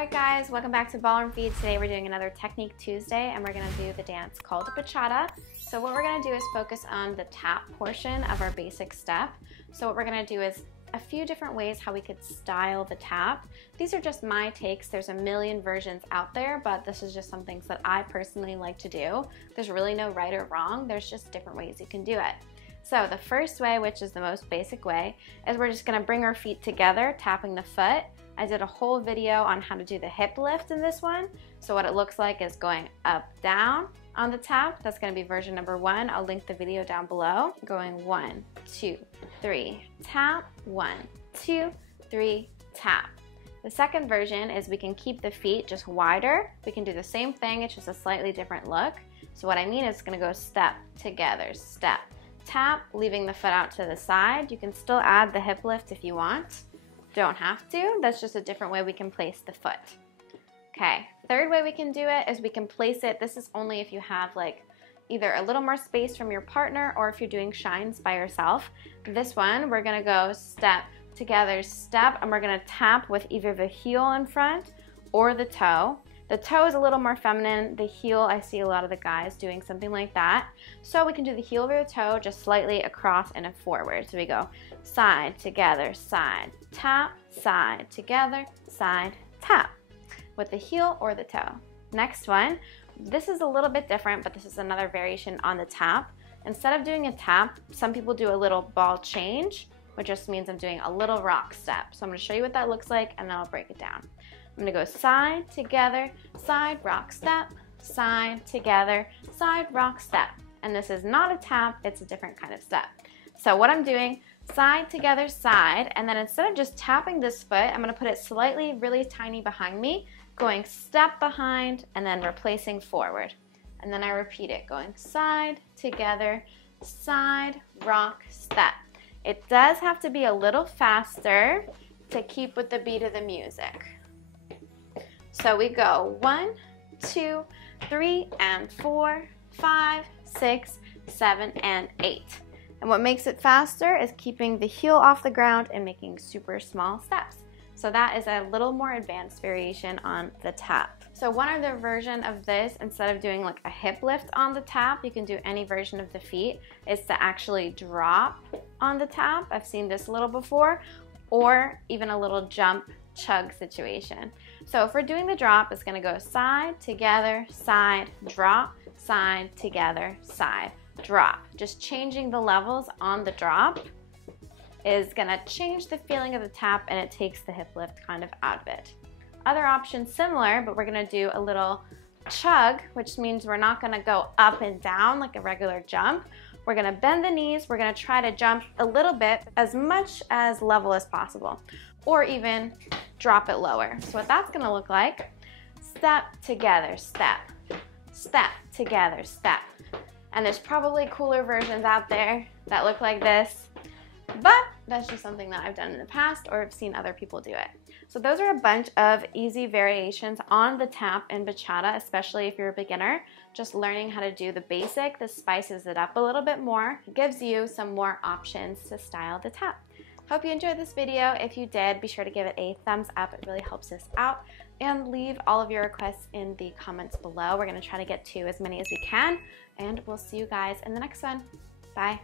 Alright guys, welcome back to Ballroom Feed. Today we're doing another Technique Tuesday and we're going to do the dance called Bachata. So what we're going to do is focus on the tap portion of our basic step. So what we're going to do is a few different ways how we could style the tap. These are just my takes. There's a million versions out there, but this is just some things that I personally like to do. There's really no right or wrong. There's just different ways you can do it. So the first way, which is the most basic way, is we're just going to bring our feet together, tapping the foot. I did a whole video on how to do the hip lift in this one. So what it looks like is going up, down on the tap. That's going to be version number 1. I'll link the video down below. Going 1, 2, 3, tap, 1, 2, 3, tap. The second version is we can keep the feet just wider. We can do the same thing, it's just a slightly different look. So what I mean is it's going to go step, together, step, tap, leaving the foot out to the side. You can still add the hip lift if you want. Don't have to. That's just a different way we can place the foot. Okay, third way we can do it is we can place it. This is only if you have like either a little more space from your partner or if you're doing shines by yourself. This one, we're gonna go step, together, step, and we're gonna tap with either the heel in front or the toe. The toe is a little more feminine. The heel, I see a lot of the guys doing something like that. So we can do the heel over the toe just slightly across and forward. So we go side, together, side, tap, side, together, side, tap with the heel or the toe. Next one, this is a little bit different, but this is another variation on the tap. Instead of doing a tap, some people do a little ball change, which just means I'm doing a little rock step. So I'm gonna show you what that looks like and then I'll break it down. I'm gonna go side, together, side, rock, step, side, together, side, rock, step. And this is not a tap, it's a different kind of step. So what I'm doing, side, together, side, and then instead of just tapping this foot, I'm gonna put it slightly, really tiny behind me, going step behind, and then replacing forward. And then I repeat it, going side, together, side, rock, step. It does have to be a little faster to keep with the beat of the music. So we go 1, 2, 3, and 4, 5, 6, 7, and 8. And what makes it faster is keeping the heel off the ground and making super small steps. So that is a little more advanced variation on the tap. So one other version of this, instead of doing like a hip lift on the tap, you can do any version of the feet, is to actually drop on the tap. I've seen this a little before, or even a little jump chug situation. So if we're doing the drop, it's gonna go side, together, side, drop, side, together, side, drop. Just changing the levels on the drop is gonna change the feeling of the tap and it takes the hip lift kind of out of it. Other options similar, but we're gonna do a little chug, which means we're not gonna go up and down like a regular jump. We're gonna bend the knees, we're gonna try to jump a little bit, as much as level as possible, or even drop it lower. So what that's gonna look like, step, together, step, step, together, step. And there's probably cooler versions out there that look like this, but that's just something that I've done in the past or I've seen other people do it. So those are a bunch of easy variations on the tap in bachata, especially if you're a beginner. Just learning how to do the basic, this spices it up a little bit more, gives you some more options to style the tap. Hope you enjoyed this video. If you did, be sure to give it a thumbs up. It really helps us out. And leave all of your requests in the comments below. We're gonna try to get to as many as we can. And we'll see you guys in the next one. Bye.